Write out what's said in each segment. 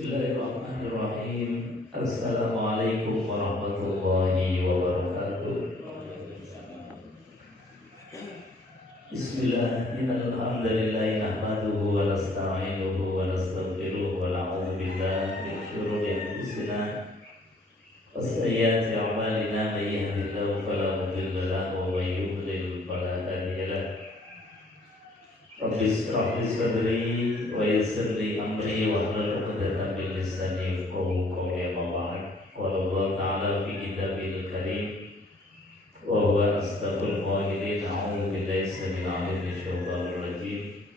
Bismillahirrahmanirrahim. Assalamualaikum warahmatullahi wabarakatuh. Bismillah, innal hamdalillahi nahmaduhu wa nasta'inuhu wa nastaghfiruhu wa na'udzu billahi min shururi anfusina wa sayyiati a'malina. May yahdihillahu fala mudilla lahu wa may yudlil fala hadiya lahu. Rabbi ishrah li sadri wa yassir li amri wa hlul 'uqdatam min lisani yafqahu qawli. Amma ba'd. Qala Allah ta'ala fi kitabil karim wa huwa asdaqul qa'ilin. A'udzu billahi samil 'alim minasy syaithanir rajim.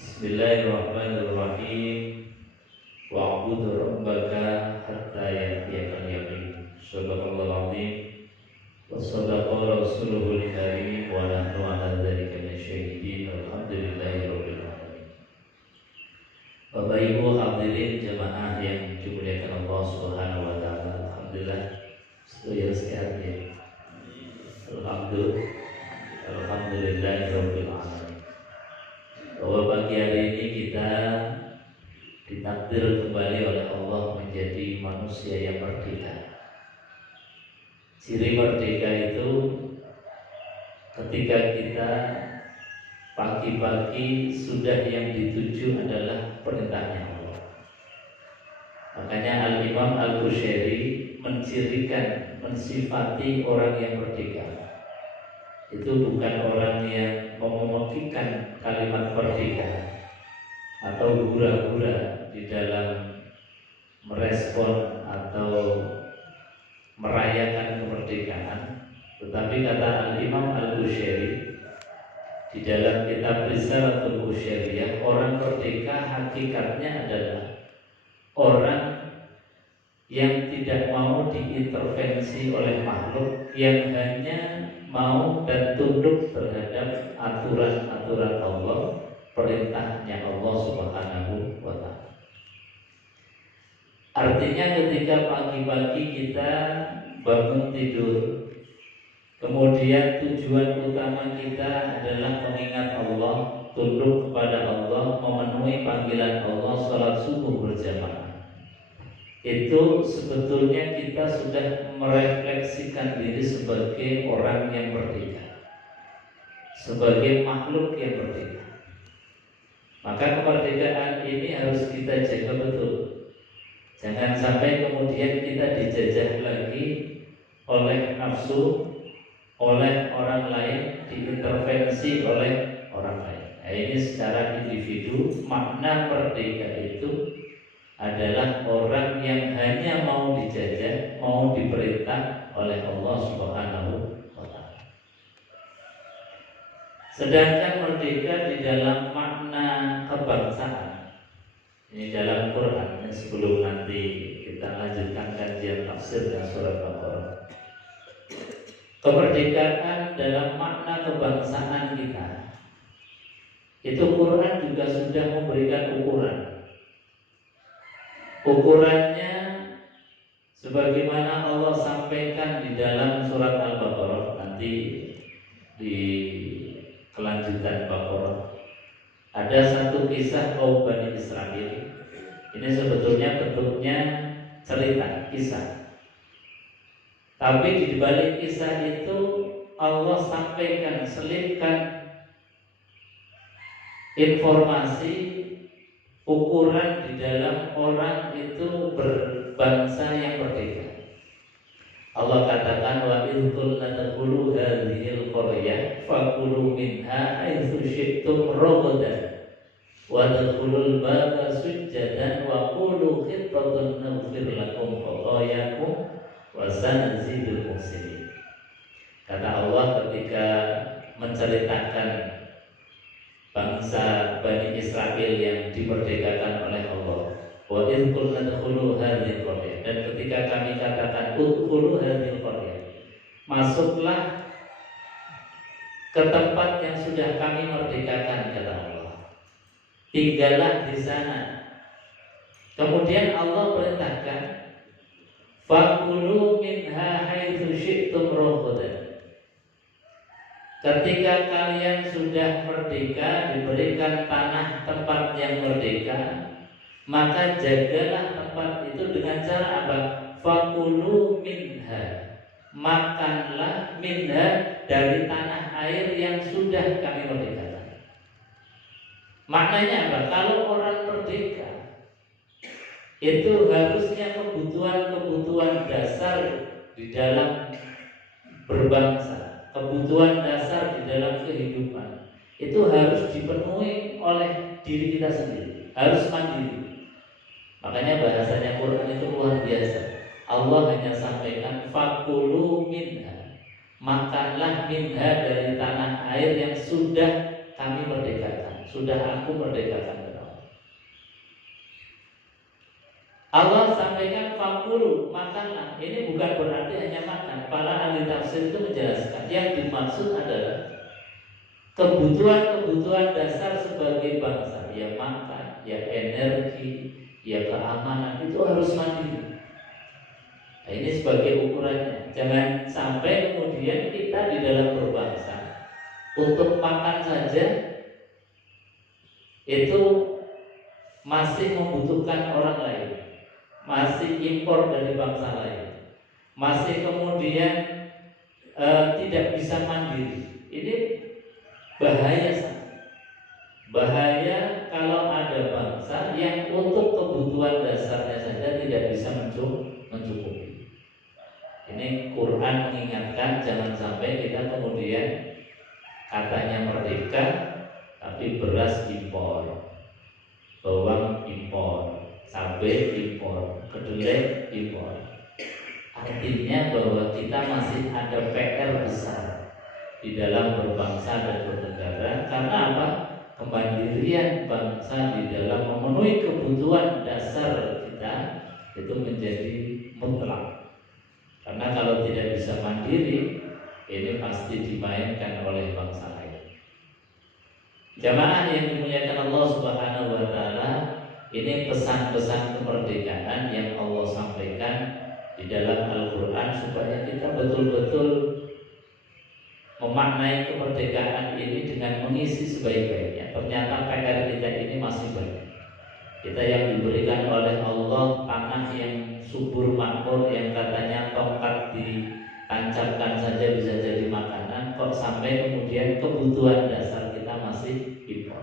Bismillahirrahmanirrahim. Wa'bud rabbaka hatta ya'tiyakal yaqin. Shadaqallahul 'azim wa shadaqa rasuluhul karim wa nahnu 'ala dzalika minasyahidin. Alhamdulillahi rabbil alamin. Bapak Ibu hadirin jemaah yang dimuliakan Allah Subhanahu wa taala. Alhamdulillah semuanya sehat ya. Alhamdulillahi rabbil alamin. Bahwa pagi hari ini kita ditakdir kembali oleh Allah menjadi manusia yang merdeka. Ciri merdeka itu ketika kita pagi-pagi sudah yang dituju adalah perintahnya Allah. Makanya Al-Imam Al-Bushairi mencirikan, mensifati orang yang merdeka itu bukan orang yang memekikan kalimat merdeka atau hura-hura di dalam merespon atau merayakan kemerdekaan, tetapi kata Al-Imam Al-Bushairi di dalam kitab Risalatul Bushairiyah, orang merdeka hakikatnya adalah orang yang tidak mau diintervensi oleh makhluk, yang hanya mau dan tunduk terhadap aturan-aturan Allah, perintahnya Allah Subhanahu wa ta'ala. Artinya ketika pagi-pagi kita bangun tidur, kemudian tujuan utama kita adalah mengingat Allah, tunduk kepada Allah, memenuhi panggilan Allah, sholat subuh berjamaah. Itu sebetulnya kita sudah merefleksikan diri sebagai orang yang merdeka, sebagai makhluk yang merdeka. Maka kemerdekaan ini harus kita jaga betul. Jangan sampai kemudian kita dijajah lagi oleh nafsu, oleh orang lain, diintervensi oleh orang lain. Nah, ini secara individu, makna merdeka itu adalah orang yang hanya mau dijajah, mau diperintah oleh Allah Subhanahu wa ta'ala. Sedangkan merdeka di dalam makna kebangsaan, ini dalam Quran, sebelum nanti kita lanjutkan kajian tafsir dan surat Baqarah. Kemerdekaan dalam makna kebangsaan kita, itu Quran juga sudah memberikan ukuran. Ukurannya sebagaimana Allah sampaikan di dalam surat Al-Baqarah, nanti di kelanjutan Baqarah ada satu kisah kaum Bani Israil. Ini sebetulnya bentuknya cerita, kisah. Tapi di balik kisah itu Allah sampaikan, selipkan informasi, ukuran di dalam orang itu berbangsa yang merdeka. Allah katakan, wa idh qulna tadkhulu hadhil qaryah fakulu minha haitsu syi'tum ragadan wa tadkhulul baba sujjadan wa qulu khittatun naghfir lakum khatayakum wa sanazidul muhsinin. Kata Allah ketika menceritakan bangsa Bani Israil yang dimerdekakan oleh Allah, wa idh qulna tadkhulu hadhil qaryah, dan ketika kami katakan udkhulu hadhil qaryah, masuklah ke tempat yang sudah kami merdekakan, kata Allah, tinggallah di sana. Kemudian Allah perintahkan, fakulu minha haitsu syi'tum ragadan. Ketika kalian sudah merdeka, diberikan tanah tempat yang merdeka, Maka jagalah tempat itu dengan cara apa? Fakulu minha, makanlah minha dari tanah air yang sudah kami merdekakan. Maknanya apa? Kalau orang merdeka itu harusnya kebutuhan-kebutuhan dasar di dalam berbangsa, kebutuhan dasar di dalam kehidupan itu harus dipenuhi oleh diri kita sendiri, harus mandiri. Makanya bahasanya Quran itu luar biasa. Allah hanya sampaikan fakulu minha, makanlah minha dari tanah air yang sudah kami merdekakan, sudah aku merdekakan. Allah sampaikan fakulu, makanlah. Ini bukan berarti hanya makan. Para ahli tafsir itu menjelaskan yang dimaksud adalah kebutuhan-kebutuhan dasar sebagai bangsa, ya makan, ya energi, ya keamanan, itu harus mandiri. Nah, ini sebagai ukurannya. Jangan sampai kemudian kita di dalam berbangsa untuk makan saja itu masih membutuhkan orang lain, masih impor dari bangsa lain, masih kemudian tidak bisa mandiri. Ini bahaya sangat. Bahaya kalau ada bangsa yang untuk kebutuhan dasarnya saja tidak bisa mencukupi. Ini Quran mengingatkan jangan sampai kita kemudian katanya merdeka tapi beras impor, bawang impor, cabai impor, kedelai impor. Artinya bahwa kita masih ada PR besar di dalam berbangsa dan bernegara. Karena apa? Kemandirian bangsa di dalam memenuhi kebutuhan dasar kita itu menjadi mutlak. Karena kalau tidak bisa mandiri, ini pasti dimainkan oleh bangsa lain. Jamaah yang dimuliakan Allah Subhanahu wa taala, ini pesan-pesan kemerdekaan yang Allah sampaikan di dalam Al-Qur'an supaya kita betul-betul memaknai kemerdekaan ini dengan mengisi sebaik-baiknya. Ternyata PR kita ini masih banyak. Kita yang diberikan oleh Allah tanah yang subur makmur, yang katanya tongkat ditancapkan saja bisa jadi makanan, kok sampai kemudian kebutuhan dasar kita masih impor.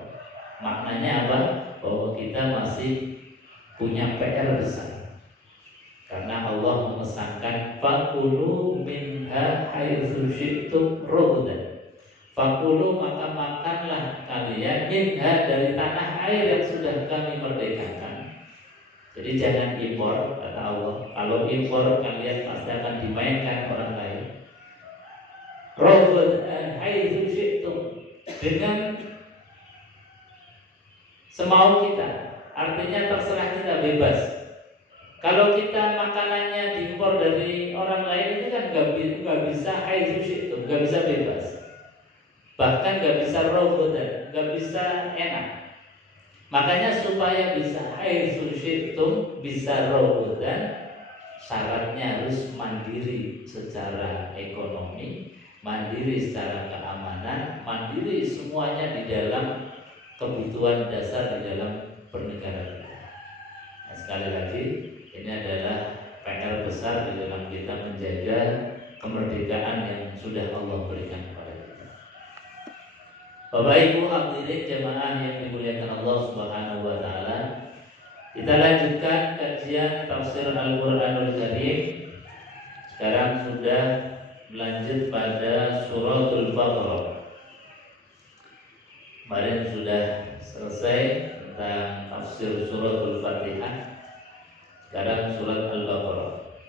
Maknanya apa? Bahwa kita masih punya PR besar. Karena Allah memesankan fakulu minha haitsu syi'tum rughdan. Fakulu, maka makanlah kalian minha dari tanah air yang sudah kami merdekakan. Jadi jangan impor, kata Allah. Kalau impor kalian pasti akan dimainkan orang lain. Rughdan haitsu syi'tum, dengan semau kita, artinya terserah kita, bebas. Kalau kita makanannya diimpor dari orang lain itu kan nggak bisa haitsu syi'tum, nggak bisa bebas. Bahkan gak bisa robotan, gak bisa enak. Makanya supaya bisa haitsu syi'tum, bisa robotan, syaratnya harus mandiri secara ekonomi, mandiri secara keamanan, mandiri semuanya di dalam kebutuhan dasar di dalam bernegara. Nah, sekali lagi ini adalah PR besar di dalam kita menjaga kemerdekaan yang sudah Allah berikan. Bapak Ibu hadirin jemaah yang dimuliakan Allah Subhanahu wa taala, kita lanjutkan kajian tafsir Al-Qur'anul Karim. Sekarang sudah melanjut pada suratul Baqarah. Kemarin sudah selesai tentang tafsir suratul Fatihah. Sekarang surat Al-Baqarah.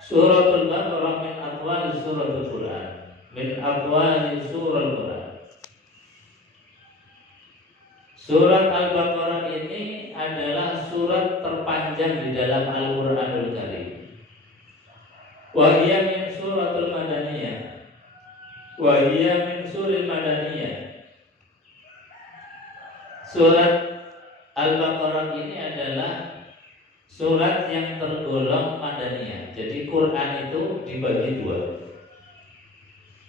Suratul Baqarah min atwal suratul Quran, min atwal suratul Quran. Surat Al-Baqarah ini adalah surat terpanjang di dalam Al-Qur'anul Karim. Wa hiya min suratul Madaniyah. Wa hiya min suril Madaniyah. Surat Al-Baqarah ini adalah surat yang tergolong Madaniyah. Jadi Quran itu dibagi dua.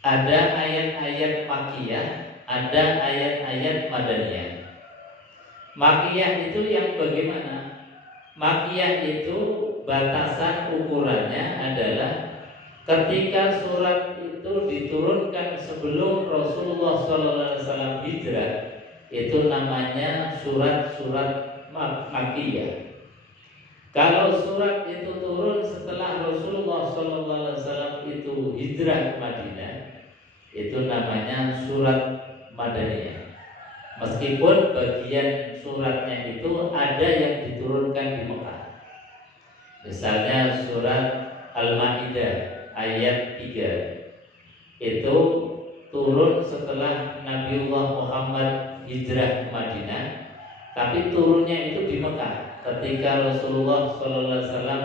Ada ayat-ayat Makkiyah, ada ayat-ayat Madaniyah. Makiyah itu yang bagaimana? Makiyah itu batasan ukurannya adalah ketika surat itu diturunkan sebelum Rasulullah SAW hijrah, itu namanya surat-surat Makiyah. Kalau surat itu turun setelah Rasulullah SAW itu hijrah ke Madinah, itu namanya surat Madaniyah. Meskipun bagian suratnya itu ada yang diturunkan di Mekah. Misalnya surat Al-Maidah ayat 3 itu turun setelah Nabiullah Muhammad hijrah ke Madinah, tapi turunnya itu di Mekah ketika Rasulullah SAW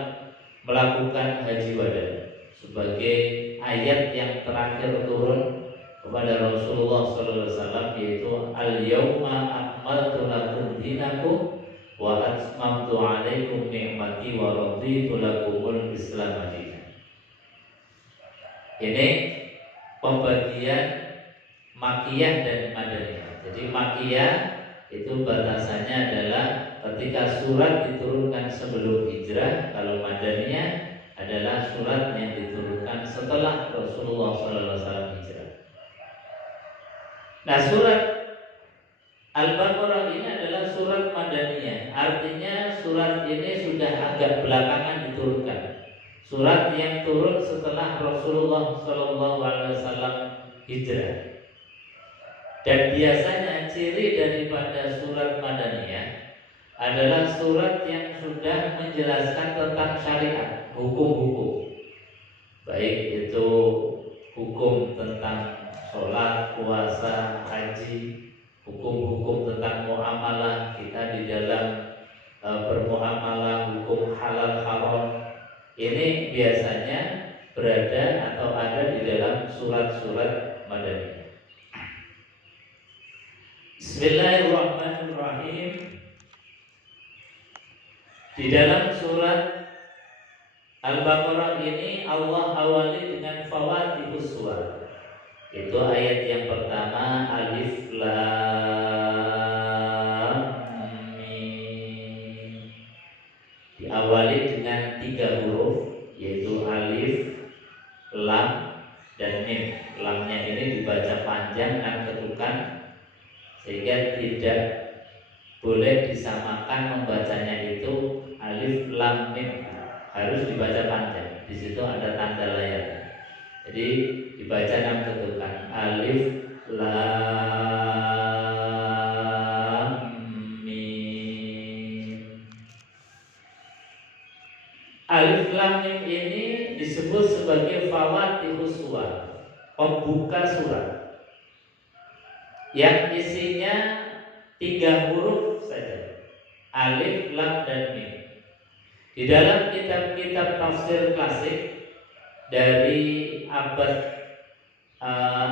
melakukan haji wada, sebagai ayat yang terakhir turun kepada Rasulullah SAW, yaitu Al-Yawma akmaltu lakum dinakum wa atmamtu alaikum ni'mati wa raditu lakumul Islam madinah. Ini pembagian Makiyah dan Madaniyah. Jadi Makiyah itu batasannya adalah ketika surat diturunkan sebelum hijrah. Kalau Madaniyah adalah surat yang diturunkan setelah Rasulullah SAW hijrah. Nah, surat Al-Baqarah ini adalah surat Madaniyah. Artinya surat ini sudah agak belakangan diturunkan. Surat yang turun setelah Rasulullah SAW hijrah. Dan biasanya ciri daripada surat Madaniyah adalah surat yang sudah menjelaskan tentang syariat, hukum-hukum. Baik itu hukum tentang sholat, puasa, haji, hukum-hukum tentang muamalah kita di dalam bermuamalah, hukum halal haram. Ini biasanya berada atau ada di dalam surat-surat Madaniyah. Bismillahirrahmanirrahim. Di dalam surat Al-Baqarah ini Allah awali dengan fawatihus suwar. Itu ayat yang pertama, Alif Lam Mim. Diawali dengan 3 huruf, yaitu Alif, Lam, dan Mim. Lamnya ini dibaca panjang dan ketukan, sehingga tidak boleh disamakan membacanya itu Alif Lam Mim, harus dibaca panjang. Di situ ada tanda layar. Jadi dibaca dengan ketukan Alif Lam Mim. Alif Lam Mim ini disebut sebagai fawatihus suwar, pembuka surat, yang isinya 3 huruf saja, Alif, Lam, dan Mim. Di dalam kitab-kitab tafsir klasik dari abad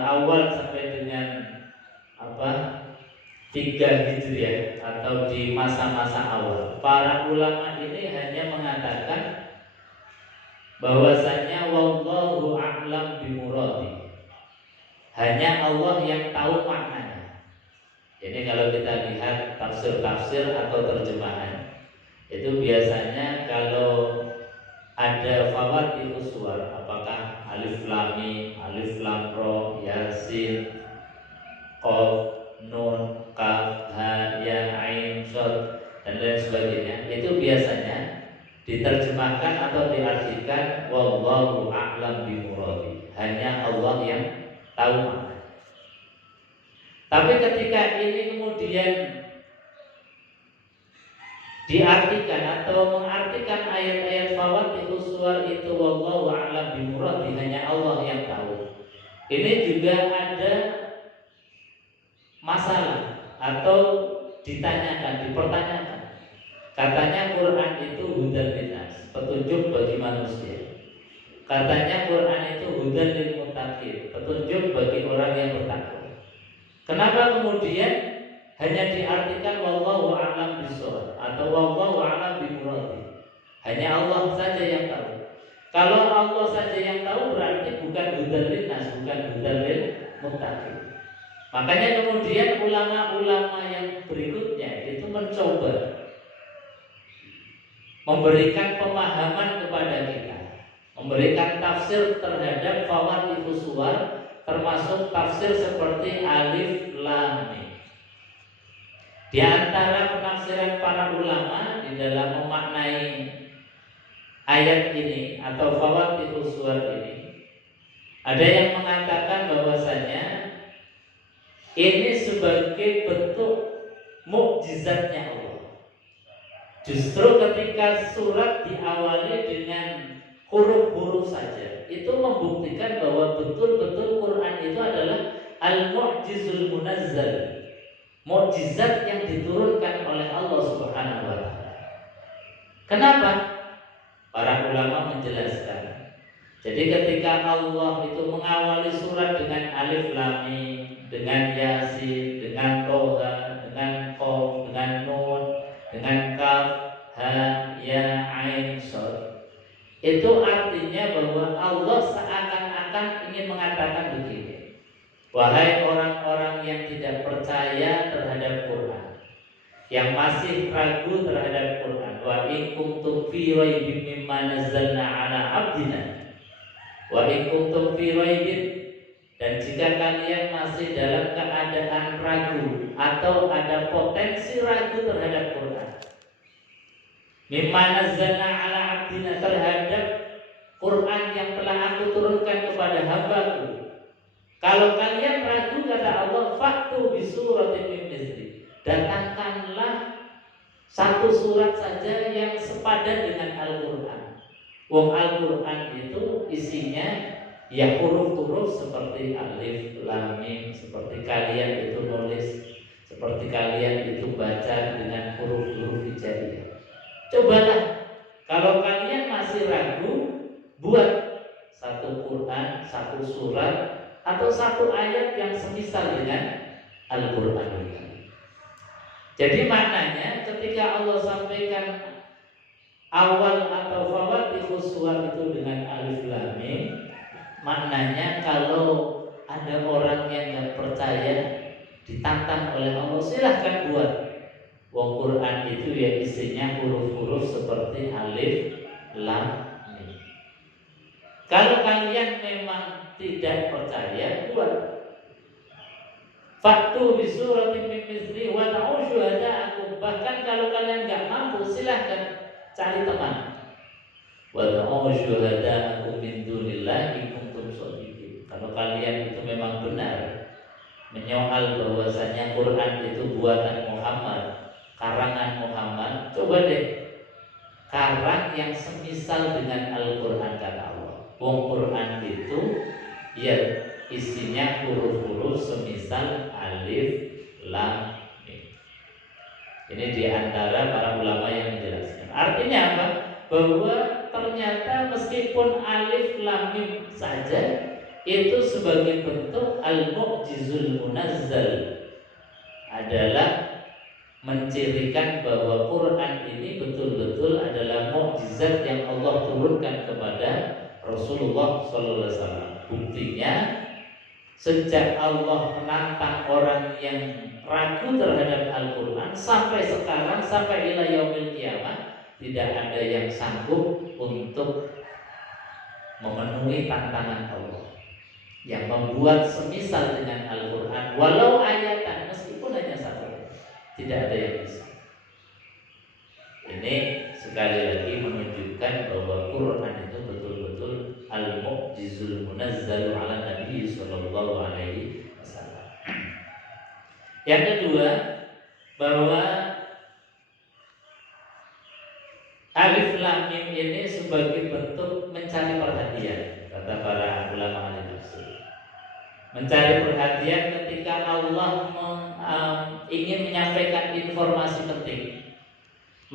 awal sampai dengan 3 Hijriah atau di masa-masa awal, para ulama ini hanya mengatakan bahwasanya wallahu a'lam bimuradi, hanya Allah yang tahu maknanya. Jadi kalau kita lihat tafsir-tafsir atau terjemahan, itu biasanya kalau ada fawatihus suwar, apakah Alif Lam Mim, Alif Lam Ra, Yasin, Qaf, Nun, Kaf, Ha, Ya, Ain, Shad, dan lain sebagainya, itu biasanya diterjemahkan atau diartikan wallahu a'lam bimuradi, hanya Allah yang tahu makna. Tapi ketika ini kemudian diartikan atau mengartikan ayat-ayat fawatihus suwar itu wallahu a'lam bimuradi, hanya Allah yang tahu, ini juga ada masalah atau ditanyakan, dipertanyakan. Katanya Quran itu hudan linnas, petunjuk bagi manusia. Katanya Quran itu hudan lil muttaqin, petunjuk bagi orang yang bertakwa. Kenapa kemudian hanya diartikan wallahu a'lam bishawab atau wallahu a'lam bimuradi, hanya Allah saja yang tahu? Kalau Allah saja yang tahu berarti bukan hudan linnas, bukan hudan lil muttaqin. Makanya kemudian ulama-ulama yang berikutnya itu mencoba memberikan pemahaman kepada kita, memberikan tafsir terhadap fawaatihus suwar, termasuk tafsir seperti alif lam mim. Di antara penafsiran para ulama di dalam memaknai ayat ini atau fawaatihus suwar ini, ada yang mengatakan bahwasanya ini sebagai bentuk mukjizatnya Allah. Justru ketika surat diawali dengan huruf-huruf saja, itu membuktikan bahwa betul-betul Quran itu adalah al-mu'jizul munazzal, mukjizat yang diturunkan oleh Allah Subhanahu wa taala. Kenapa? Para ulama menjelaskan. Jadi ketika Allah itu mengawali surat dengan alif lam mim, dengan yasin, dengan toha, dengan qaf, dengan nun, dengan kaf, ha, ya, ain, shad, itu artinya bahwa Allah seakan-akan ingin mengatakan begini: wahai orang-orang yang tidak percaya terhadap Quran, yang masih ragu terhadap Quran, wa in kuntum fi raibin mimma nazzalna ala abdina, wa in kuntum fi raibin, dan jika kalian masih dalam keadaan ragu atau ada potensi ragu terhadap Quran, mimma nazzalna ala abdina, terhadap Quran yang telah aku turunkan kepada hambaku, kalau kalian ragu, kata Allah, faktu bisuratin min misli, datangkanlah satu surat saja yang sepadan dengan Al-Quran. Wong Al-Quran itu isinya ya huruf-huruf seperti alif, lam, mim, seperti kalian itu nulis, seperti kalian itu baca dengan huruf-huruf hijaiyah. Cobalah, kalau kalian masih ragu, buat satu Quran, satu surat, atau satu ayat yang semisal dengan Al-Quran. Jadi maknanya ketika Allah sampaikan awal atau fawaatihus suwar itu dengan alif lam mim, maknanya kalau ada orang yang nggak percaya, ditantang oleh Allah, silahkan buat. Wong Quran itu ya isinya huruf-huruf seperti alif lam mim. Kalau kalian memang tidak percaya, buat. Faktu bisuratin min misli wa ta'u syuhada'akum. Bahkan kalau kalian nggak mampu, silahkan cari teman. Wa ta'u syuhada'akum min dunillahi kuntum shadiqin. Kalau kalian itu memang benar menyoal bahwasanya Quran itu buatan Muhammad, karangan Muhammad, coba deh karang yang semisal dengan Al-Quran, kata Allah. Wong Quran itu ya isinya huruf-huruf semisal alif, lam, mim. Ini diantara para ulama yang menjelaskan. Artinya apa? Bahwa ternyata meskipun alif, lam, mim saja itu sebagai bentuk al-mu'jizul munazzal, adalah mencirikan bahwa Quran ini betul-betul adalah mukjizat yang Allah turunkan kepada Rasulullah SAW. Buktinya, sejak Allah menantang orang yang ragu terhadap Al-Quran sampai sekarang, sampai ila yaumil kiamat, tidak ada yang sanggup untuk memenuhi tantangan Allah yang membuat semisal dengan Al-Quran, walau ayatan, meskipun hanya satu, tidak ada yang bisa. Ini sekali lagi menunjukkan bahwa Quran itu betul-betul al-mu'jizul munazzal ala Nabi sallallahu alaihi wasallam. Yang kedua, bahwa alif lam mim ini sebagai bentuk mencari perhatian, kata para ulama ahli tafsir. Mencari perhatian ketika Allah ingin menyampaikan informasi penting,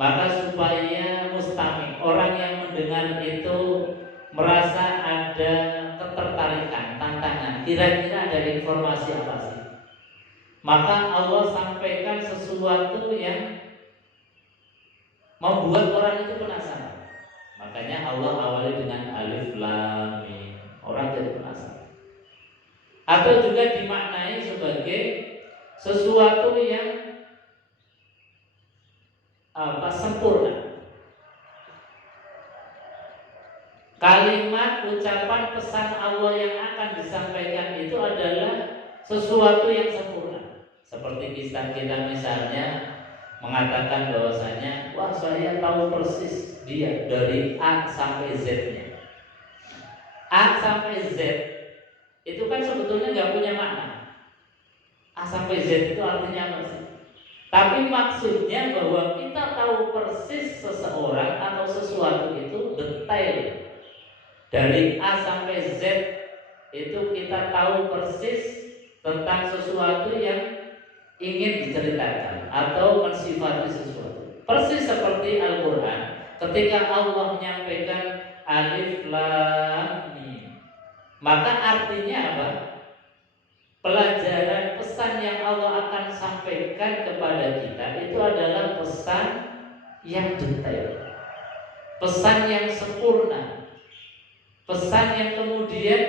maka supaya mustami, orang yang mendengar itu merasa ada ketertarikan, tantangan, kira-kira ada informasi apa sih, maka Allah sampaikan sesuatu yang membuat orang itu penasaran. Makanya Allah awali dengan alif lam mim, orang jadi penasaran. Atau juga dimaknai sebagai sesuatu yang sempurna. Kalimat, ucapan, pesan Allah yang akan disampaikan itu adalah sesuatu yang sempurna. Seperti kisah kita misalnya mengatakan bahwasanya, wah saya tahu persis dia dari A sampai Z-nya. A sampai Z itu kan sebetulnya nggak punya makna. A sampai Z itu artinya apa sih? Tapi maksudnya bahwa kita tahu persis seseorang atau sesuatu itu detail. Dari A sampai Z itu kita tahu persis tentang sesuatu yang ingin diceritakan atau mensifati sesuatu. Persis seperti Al-Quran, ketika Allah menyampaikan Alif Lam Mim, maka artinya apa? Pelajaran pesan yang Allah akan sampaikan kepada kita itu adalah pesan yang detail, pesan yang sempurna, pesan yang kemudian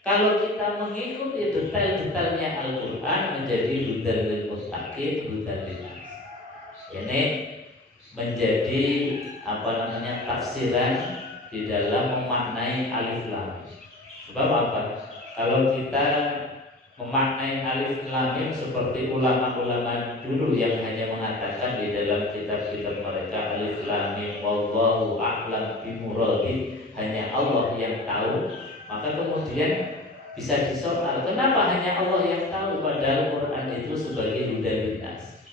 kalau kita mengikuti detail-detailnya Al-Quran menjadi hudal lil muttaqin, hudal lin nas. Ini menjadi tafsiran di dalam memaknai alif lam. Sebab apa? Kalau kita memaknai alif lam mim seperti ulama-ulama dulu yang hanya mengatakan di dalam kitab-kitab mereka alif lam mim wallahu a'lam bimuradi, hanya Allah yang tahu, maka kemudian bisa disoal, kenapa hanya Allah yang tahu padahal Quran itu sebagai hudal lin nas,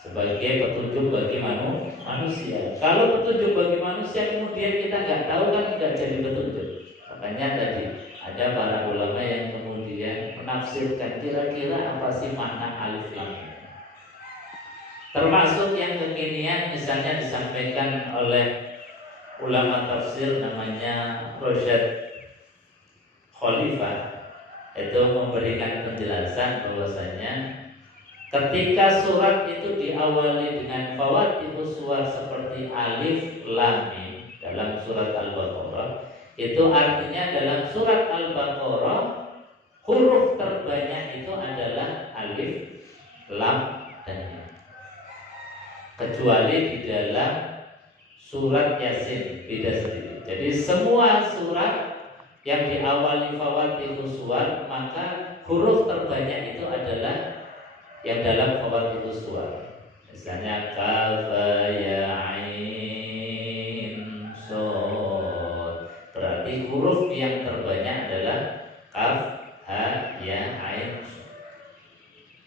sebagai petunjuk bagi manusia. Kalau petunjuk bagi manusia kemudian kita nggak tahu, kan nggak jadi petunjuk. Makanya tadi ada para ulama yang kemudian menafsirkan kira-kira apa sih makna alif lam. Termasuk yang kekinian misalnya disampaikan oleh ulama tafsir namanya Rosyad Khalifah, itu memberikan penjelasan bahwasanya ketika surat itu diawali dengan fawatihus suwar seperti alif lam mim dalam surat Al-Baqarah, itu artinya dalam surat Al-Baqarah huruf terbanyak itu adalah alif, lam, dan mim. Kecuali di dalam surat Yasin beda sendiri. Jadi semua surat yang diawali fawatihus suwar maka huruf terbanyak itu adalah yang dalam fawatihus suwar. Misalnya kaf ya ain shad, berarti huruf yang terbanyak adalah kaf ha ya ain shad.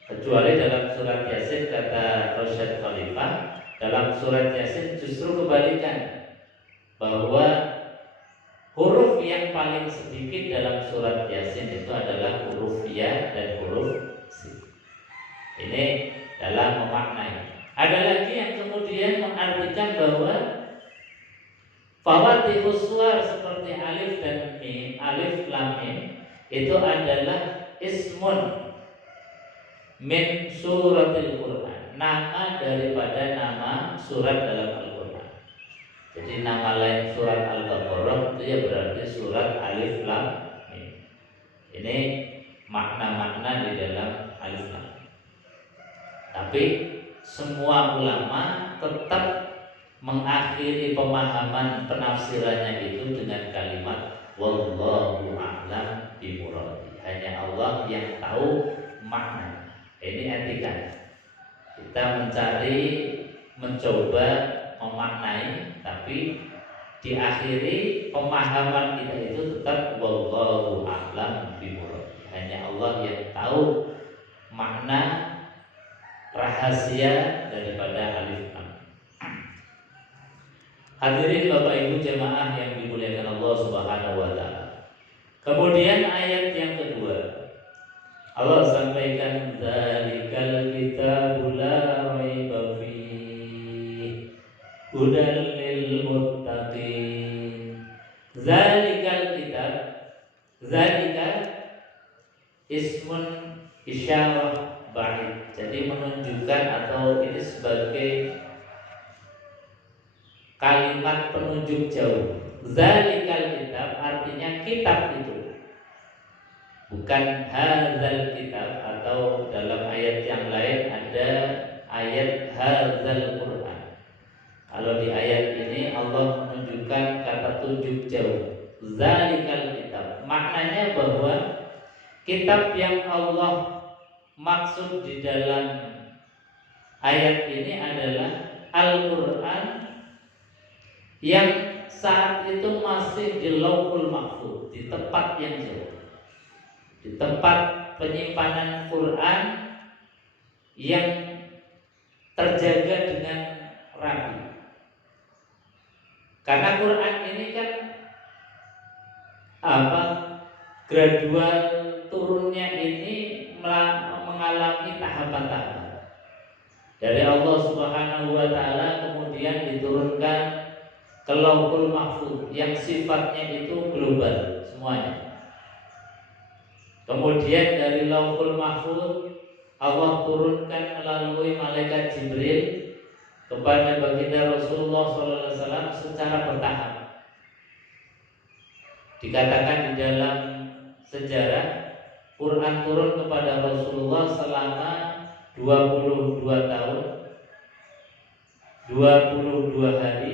Kecuali dalam surat Yasin, kata Rosyad Khalifah, dalam surat Yasin justru kebalikan, bahwa huruf yang paling sedikit dalam surat Yasin itu adalah huruf ya dan huruf sin. Ini dalam memaknai. Ada lagi yang kemudian mengartikan bahwa fawatihus suwar seperti alif dan mim, alif lam mim itu adalah ismun min suratil Quran, nama daripada nama surat dalam Al-Quran. Jadi nama lain surat Al-Baqarah itu ya berarti surat alif lam mim. Ini makna-makna di dalam alif lam. Tapi semua ulama tetap mengakhiri pemahaman penafsirannya itu dengan kalimat wallahu a'lam bimuradi. Hanya Allah yang tahu maknanya. Ini etika. Kita mencoba memaknai, tapi diakhiri pemahaman kita itu tetap wallahu a'lam bimuradi. Hanya Allah yang tahu makna rahasia daripada alif lam. Hadirin Bapak Ibu jemaah yang dimuliakan Allah Subhanahu wa taala. Kemudian ayat yang kedua, Allah sampaikan dzalikal kitabul la raiba fihi hudal lil muttaqin. Zalikal kitab, zalika ismun isyarah ba'id. Jadi menunjukkan atau ini sebagai kalimat penunjuk jauh. Zalikal kitab artinya kitab itu, bukan hadzal kitab. Atau dalam ayat yang lain ada ayat hadzal Qur'an. Kalau di ayat ini Allah menunjukkan kata tunjuk jauh, zalikal kitab. Maknanya bahwa kitab yang Allah maksud di dalam ayat ini adalah Al-Qur'an yang saat itu masih di Lauhul Mahfuz, di tempat yang jauh, di tempat penyimpanan Quran yang terjaga dengan rapi. Karena Quran ini kan gradual turunnya ini mengalami tahapan-tahapan. Dari Allah Subhanahu wa taala kemudian diturunkan ke Lauhul Mahfuz yang sifatnya itu global semuanya. Kemudian dari Lauhul Mahfuz Allah turunkan melalui malaikat Jibril kepada baginda Rasulullah SAW secara bertahap. Dikatakan di dalam sejarah Quran turun kepada Rasulullah selama 22 tahun 22 hari.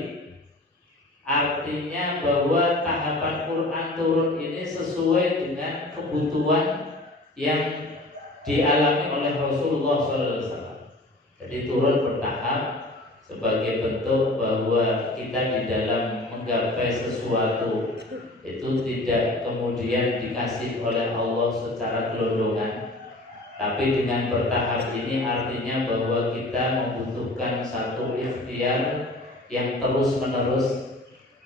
Artinya bahwa tahapan Quran turun ini sesuai dengan kebutuhan yang dialami oleh Rasulullah SAW. Jadi turun bertahap sebagai bentuk bahwa kita di dalam menggapai sesuatu itu tidak kemudian dikasih oleh Allah secara gelondongan, tapi dengan bertahap ini artinya bahwa kita membutuhkan satu ikhtiar yang terus menerus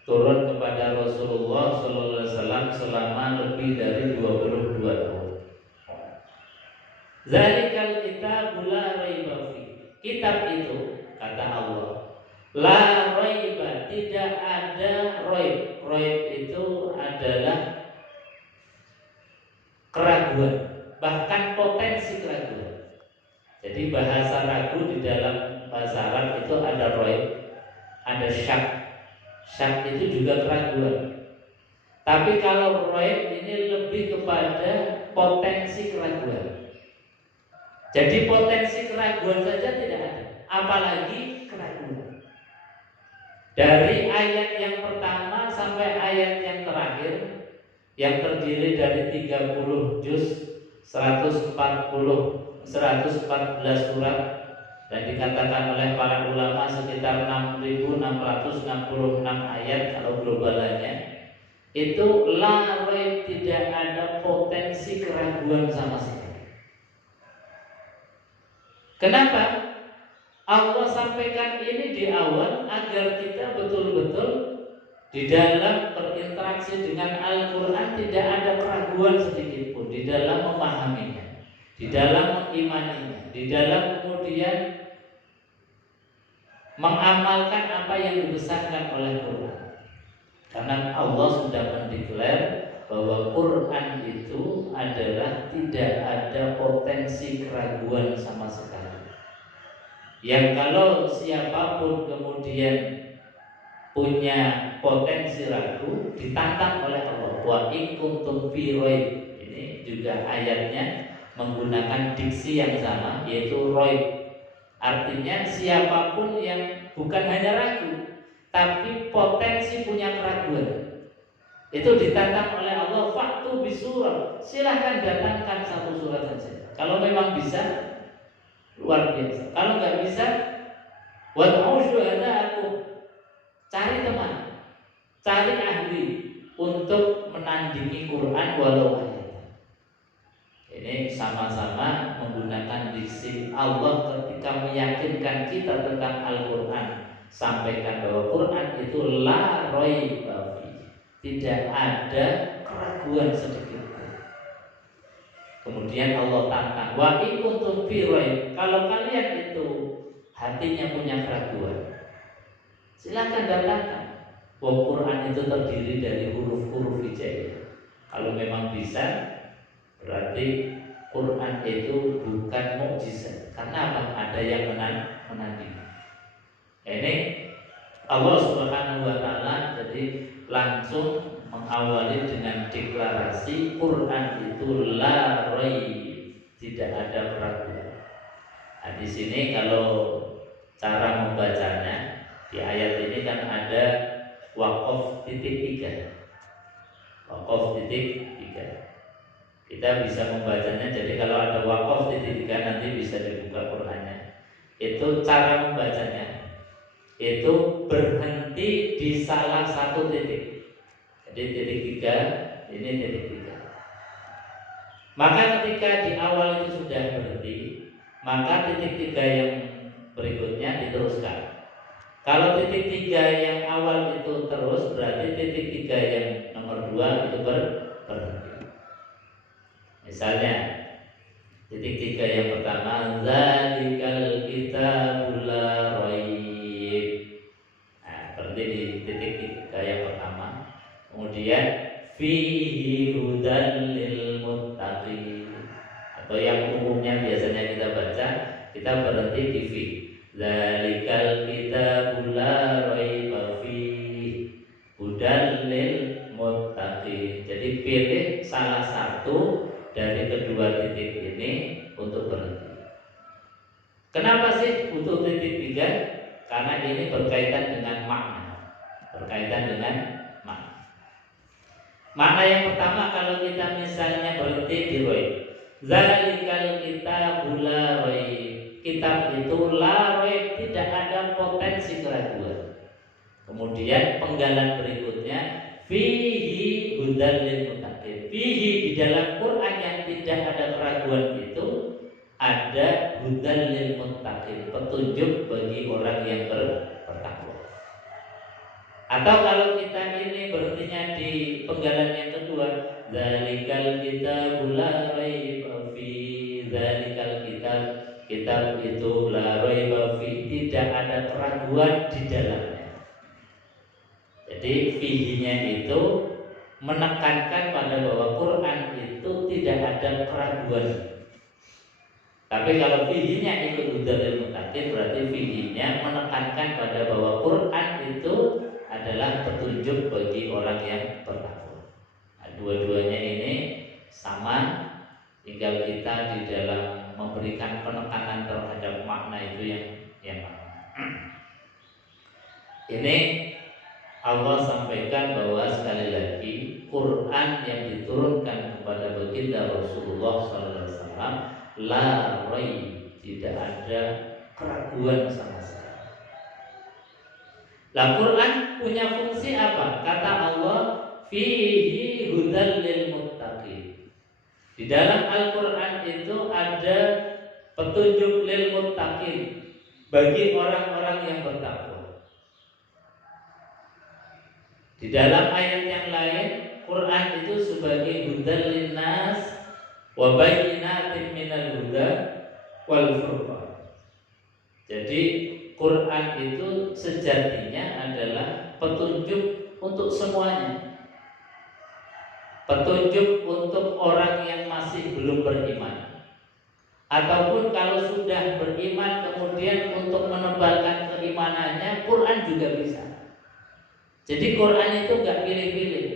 turun kepada Rasulullah SAW selama lebih dari 22 tahun. Zalikal kitabul la raiba fi. Kitab itu kata Allah, la raiba, tidak ada raib. Raib itu adalah keraguan, bahkan potensi keraguan. Jadi bahasa ragu di dalam bahasa Arab itu ada raib, ada syak. Syak itu juga keraguan. Tapi kalau raib ini lebih kepada potensi keraguan. Jadi potensi keraguan saja tidak ada, apalagi keraguan. Dari ayat yang pertama sampai ayat yang terakhir yang terdiri dari 30 juz, 114 surat, dan dikatakan oleh para ulama sekitar 6.666 ayat kalau globalannya. Itu la raib, tidak ada potensi keraguan sama sekali. Kenapa? Allah sampaikan ini di awal agar kita betul-betul di dalam berinteraksi dengan Al-Quran tidak ada keraguan sedikit pun di dalam memahaminya, di dalam mengimaninya, di dalam kemudian mengamalkan apa yang dipesankan oleh Quran. Karena Allah sudah mendeklar bahwa Quran itu adalah tidak ada potensi keraguan sama sekali. Yang kalau siapapun kemudian punya potensi ragu ditantang oleh Allah. Wa in kuntum fi raib. Ini juga ayatnya menggunakan diksi yang sama, yaitu raib. Artinya siapapun yang bukan hanya ragu tapi potensi punya keraguan, itu ditantang oleh Allah, faktu bisurah, silahkan datangkan satu surat saja. Kalau memang bisa, luar biasa. Kalau nggak bisa, wad'u syuhada'akum, cari teman, cari ahli untuk menandingi Quran walau ayat. Ini sama-sama menggunakan diksi Allah ketika meyakinkan kita tentang Al-Quran. Sampaikan bahwa Quran itu la raiba fi, tidak ada keraguan sedikit pun. Kemudian Allah tantang, wa in kuntum fi raib, kalau kalian itu hatinya punya keraguan, silakan datangkan. Quran itu terdiri dari huruf-huruf hijaiyah. Kalau memang bisa, berarti Quran itu bukan mukjizat. Karena apa? Ada yang menandingi. Ini Allah Subhanahu wa taala jadi langsung mengawali dengan deklarasi Quran itu la raib, tidak ada keraguan. Nah, di sini kalau cara membacanya. Di ayat ini kan ada waqaf titik 3. Waqaf titik 3. Kita bisa membacanya, jadi kalau ada waqaf titik 3 nanti bisa dibuka Qur'annya. Itu cara membacanya. Itu berhenti di salah satu titik. Jadi titik 3, ini titik 3. Maka ketika di awal itu sudah berhenti, maka titik 3 yang berikutnya diteruskan. Kalau titik 3 yang awal itu terus, berarti titik 3 yang nomor 2 itu berhenti. Misalnya titik 3 yang pertama, zalikal kitabul la raib. Nah, berhenti di titik 3 yang pertama. Kemudian fihi hudan lil muttaqin, atau yang umumnya biasanya kita baca, kita berhenti di fi. Zalikal kitabul la raiba fihi hudan lil muttaqin. Jadi pilih salah satu dari kedua titik ini untuk berhenti. Kenapa sih butuh titik 3? Karena ini berkaitan dengan makna. Berkaitan dengan makna. Makna yang pertama, kalau kita misalnya berhenti di raib, zalikal kitabul la raib. Kitab itu la raib, tidak ada potensi keraguan. Kemudian penggalan berikutnya, fihi hudan lil muttaqin. Fihi, di dalam Quran yang tidak ada keraguan itu ada hudan lil muttaqin, petunjuk bagi orang yang bertakwa. Atau kalau kita ini berhentinya di penggalan yang kedua, zalikal kitabul la raiba fi, zalikal kitab itu la raiba fi, tidak ada keraguan di dalamnya. Jadi fihinya itu menekankan pada bahwa Quran itu tidak ada keraguan. Tapi kalau fihinya ikut hudal muttaqin, berarti fihinya menekankan pada bahwa Quran itu adalah petunjuk bagi orang yang bertakwa. Nah, dua-duanya ini sama, tinggal kita di dalam memberikan penekanan terhadap makna itu yang mana. Ini Allah sampaikan bahwa sekali lagi Quran yang diturunkan kepada baginda Rasulullah SAW la raib, tidak ada keraguan sama sekali. Lah Quran punya fungsi apa? Kata Allah, fihi hudan lil muttaqin. Di dalam Al-Quran itu ada petunjuk lil muttaqin, bagi orang-orang yang bertakwa. Di dalam ayat yang lain, Quran itu sebagai hudan linnas wa bayyinatin minal huda wal furqan. Jadi Quran itu sejatinya adalah petunjuk untuk semuanya. Petunjuk untuk orang yang masih belum beriman, ataupun kalau sudah beriman kemudian untuk menebalkan keimanannya, Quran juga bisa. Jadi Quran itu gak pilih-pilih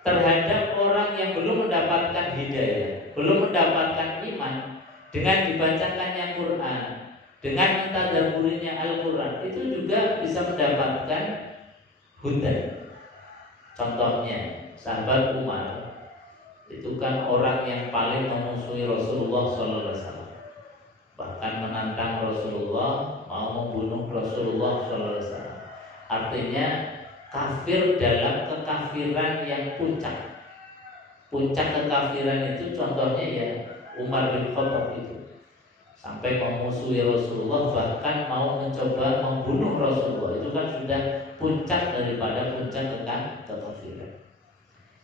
terhadap orang yang belum mendapatkan hidayah, belum mendapatkan iman. Dengan dibacakannya Quran, dengan mentadabburinya Al-Quran, itu juga bisa mendapatkan hudan. Contohnya sahabat Umar, itu kan orang yang paling memusuhi Rasulullah SAW, bahkan menantang Rasulullah, mau membunuh Rasulullah SAW. Artinya kafir dalam kekafiran yang puncak. Puncak kekafiran itu contohnya ya Umar bin Khattab itu, sampai memusuhi Rasulullah, bahkan mau mencoba membunuh Rasulullah. Itu kan sudah puncak daripada puncak kekafiran.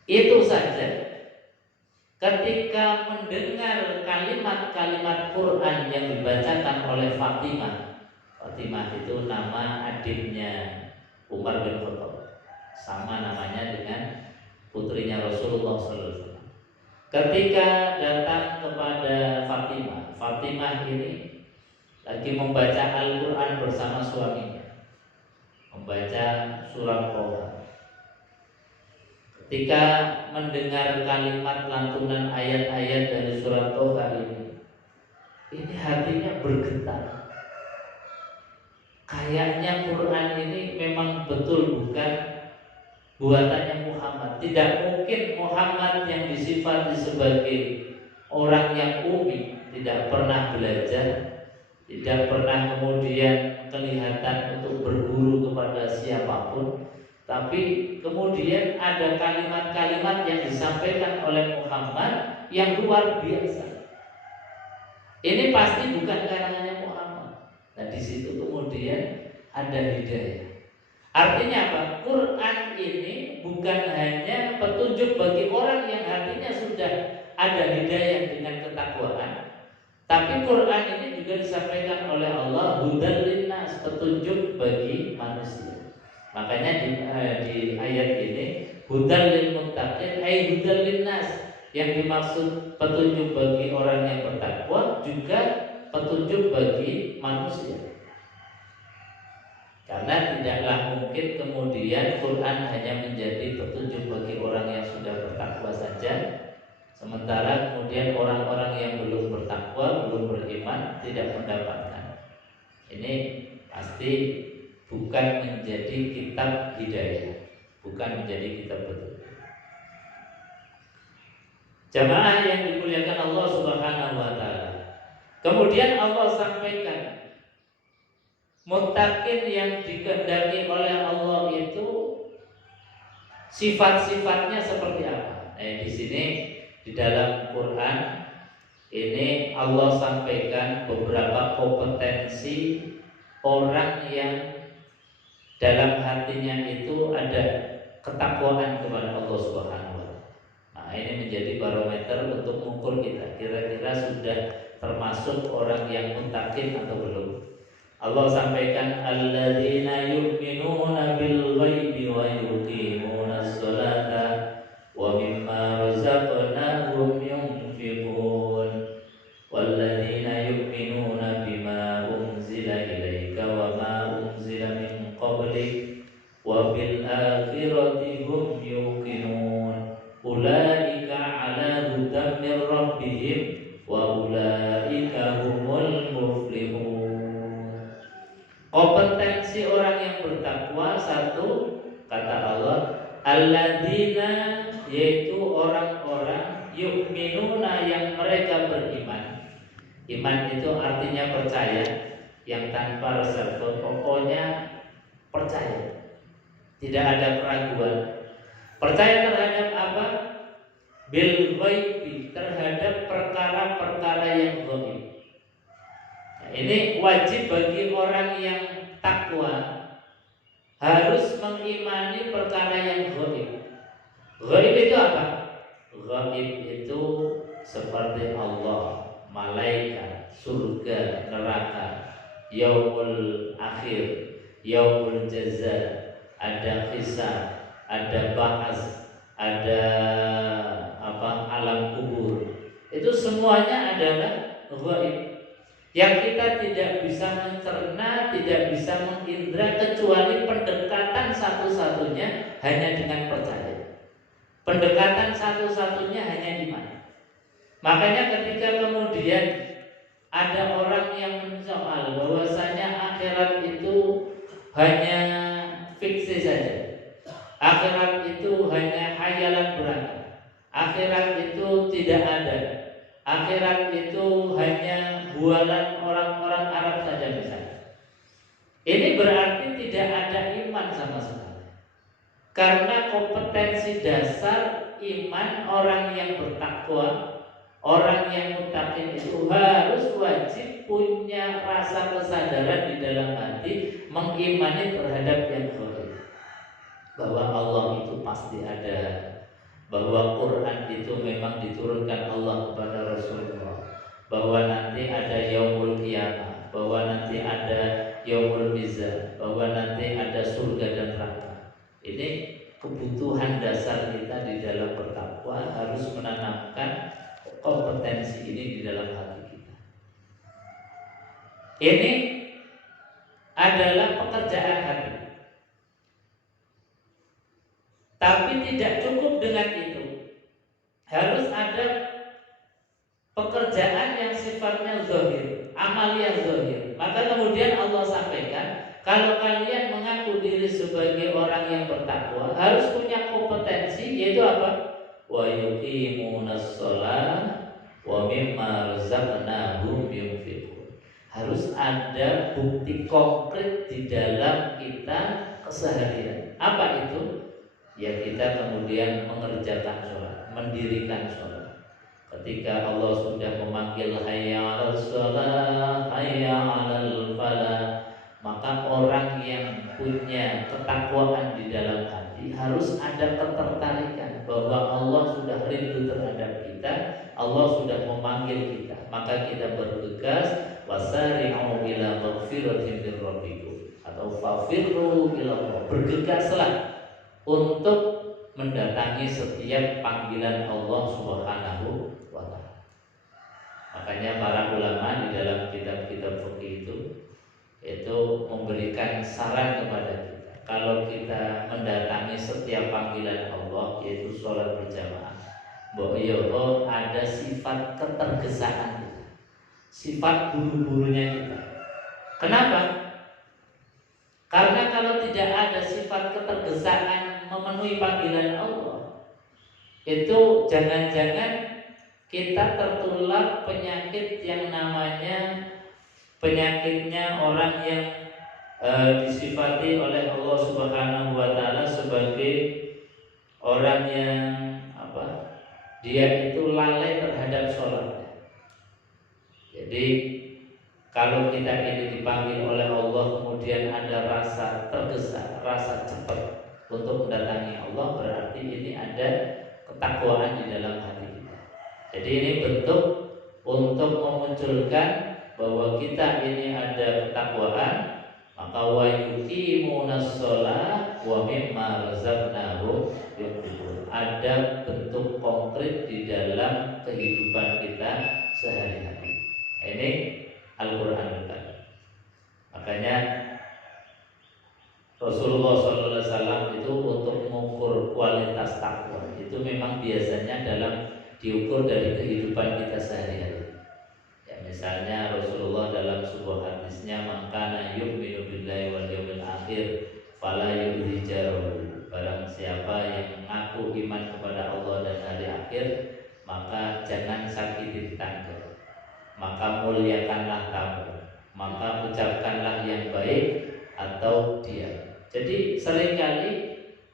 Itu saja. Ketika mendengar kalimat-kalimat Quran yang dibacakan oleh Fatimah, Fatimah itu nama adiknya Umar bin Khattab, sama namanya dengan putrinya Rasulullah SAW. Ketika datang kepada Fatimah, Fatimah ini lagi membaca Al-Quran bersama suaminya, membaca surat Toha. Ketika mendengar kalimat lantunan ayat-ayat dari surat Toha ini hatinya bergetar. kayaknya Quran ini memang betul bukan buatannya Muhammad. Tidak mungkin Muhammad yang disifati sebagai orang yang umi, tidak pernah belajar, tidak pernah kemudian kelihatan untuk berguru kepada siapapun, tapi kemudian ada kalimat-kalimat yang disampaikan oleh Muhammad yang luar biasa. Ini pasti bukan karangannya Muhammad. Nah, di situ kemudian ada hidayah. Artinya apa? Quran ini bukan hanya petunjuk bagi orang yang hatinya sudah ada hidayah dengan ketakwaan, tapi Quran ini juga disampaikan oleh Allah hudal linnas, petunjuk bagi manusia. Makanya di ayat ini hudal lil muttaqin ay hudal linnas, yang dimaksud petunjuk bagi orang yang bertakwa juga petunjuk bagi manusia. Karena tidaklah mungkin kemudian Quran hanya menjadi petunjuk bagi orang yang sudah bertakwa saja, sementara kemudian orang-orang yang belum bertakwa, belum beriman tidak mendapatkan. Ini pasti bukan menjadi kitab hidayah, bukan menjadi kitab petunjuk. Jamaah yang dimuliakan Allah Subhanahu wa taala. Kemudian Allah sampaikan muttaqin yang dikehendaki oleh Allah itu sifat-sifatnya seperti apa? Di sini di dalam Quran ini Allah sampaikan beberapa kompetensi orang yang dalam hatinya itu ada ketakwaan kepada Allah Subhanahu wa taala. Nah, ini menjadi barometer untuk mengukur kita kira-kira sudah termasuk orang yang muttaqin atau belum. Allah sampaikan alladzina yu'minuna bil ghaibi wa yuqimunas sholata wa mimma razaqnahum yunfiqun walladzina yu'minuna bima unzila ilaika wa ma unzila min qablik wa bil akhirati hum yuqinun ulaika ala hudan min rabbihim wa ulaika humul muflihun. Kompetensi orang yang bertakwa satu, kata Allah, alladzina, yaitu orang-orang yu'minuna yang mereka beriman. Iman itu artinya percaya yang tanpa reserve, pokoknya percaya, tidak ada keraguan. Percaya terhadap apa? Bil ghaibi, terhadap perkara-perkara yang ghaib. Ini wajib bagi orang yang takwa, harus mengimani perkara yang ghaib. Ghaib itu apa? Ghaib itu seperti Allah, malaikat, surga, neraka, yaumul akhir, yaumul jaza, ada hisab, ada bahas, ada alam kubur. Itu semuanya adalah ghaib yang kita tidak bisa mencerna, tidak bisa mengindra, kecuali pendekatan satu-satunya hanya dengan percaya. Pendekatan satu-satunya hanya iman. Makanya ketika kemudian ada orang yang mensoal bahwasanya akhirat itu hanya fiksi saja, akhirat itu hanya hayalan belaka, akhirat itu tidak ada, akhirat itu hanya bualan orang-orang Arab saja misalnya. Ini berarti tidak ada iman sama sekali. Karena kompetensi dasar iman orang yang bertakwa, orang yang muttaqin itu harus wajib punya rasa kesadaran di dalam hati, mengimani terhadap yang ghaib, bahwa Allah itu pasti ada, bahwa Quran itu memang diturunkan Allah kepada Rasulullah, bahwa nanti ada yaumul qiyamah, bahwa nanti ada yaumul mizan, bahwa nanti ada surga dan neraka. Ini kebutuhan dasar kita di dalam bertakwa, harus menanamkan kompetensi ini di dalam hati kita. Ini adalah pekerjaan hati. Tapi tidak cukup dengan itu. Harus ada pekerjaan yang sifatnya zahir, amaliyah zahir. Maka kemudian Allah sampaikan Kalau kalian mengaku diri sebagai orang yang bertakwa, harus punya kompetensi, yaitu apa? Wa yuqimunas shalah wa mimma razaqnahum yunfiqun. Harus ada bukti konkret di dalam kita keseharian. Apa itu? Ya kita kemudian mengerjakan sholat, mendirikan sholat. Ketika Allah sudah memanggil hayya 'alal shalah, hayya 'alal falah, maka orang yang punya ketakwaan di dalam hati harus ada ketertarikan bahwa Allah sudah rindu terhadap kita, Allah sudah memanggil kita, maka kita bergegas wasari'u ila maghfiratin min rabbikum atau fafirru ila Allah, bergegaslah untuk mendatangi setiap panggilan Allah Subhanahu wa taala. Makanya para ulama di dalam kitab-kitab fikih itu memberikan saran kepada kita. Kalau kita mendatangi setiap panggilan Allah, yaitu sholat berjamaah, bahwa ada sifat ketergesaan kita, sifat buru-burunya kita. Kenapa? Karena kalau tidak ada sifat ketergesaan memenuhi panggilan Allah, itu jangan-jangan kita tertular penyakit yang namanya penyakitnya orang yang disifati oleh Allah Subhanahu wa taala sebagai orang yang dia itu lalai terhadap sholat. Jadi kalau kita ini dipanggil oleh Allah kemudian ada rasa tergesa, rasa cepat untuk mendatangi Allah, berarti ini ada ketakwaan di dalam hati kita. Jadi ini bentuk untuk memunculkan bahwa kita ini ada ketakwaan, maka wa yuqimunas shalah wa mimma razaqnahum yunfiqun. Ada bentuk konkret di dalam kehidupan kita sehari-hari. Ini Al-Qur'an. Makanya Rasulullah SAW itu untuk mengukur kualitas takwa itu memang biasanya diukur dari kehidupan kita sehari-hari. Misalnya Rasulullah dalam sebuah hadisnya, man kana yu'minu billahi wal yawmil akhir fala yu'dhi jarahu. Barang siapa yang mengaku iman kepada Allah dan hari akhir, maka jangan sakiti tetangga, maka muliakanlah tamu, maka ucapkanlah yang baik atau diam. Jadi seringkali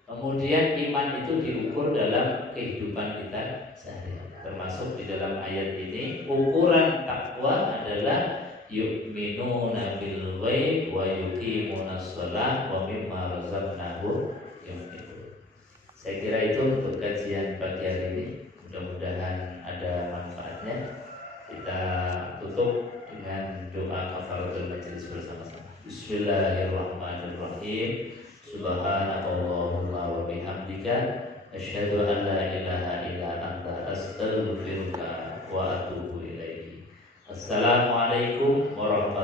kemudian iman itu diukur dalam kehidupan kita sehari-hari. Termasuk di dalam ayat ini ukuran takwa adalah yu'minuna bil ghaib wa yuqimunas shalah wa mimma razaqnahum yunfiqun. Saya kira itu untuk kajian pagi hari ini. Mudah-mudahan ada manfaatnya. Kita tutup dengan doa kafaratul majelis bersama-sama. Bismillahirrahmanirrahim. Subhanakallahumma wa bihamdika asyhadu an la ilaha illa anta astaghfiruka wa atubu ilaik. Assalamualaikum warahmatullahi wabarakatuh.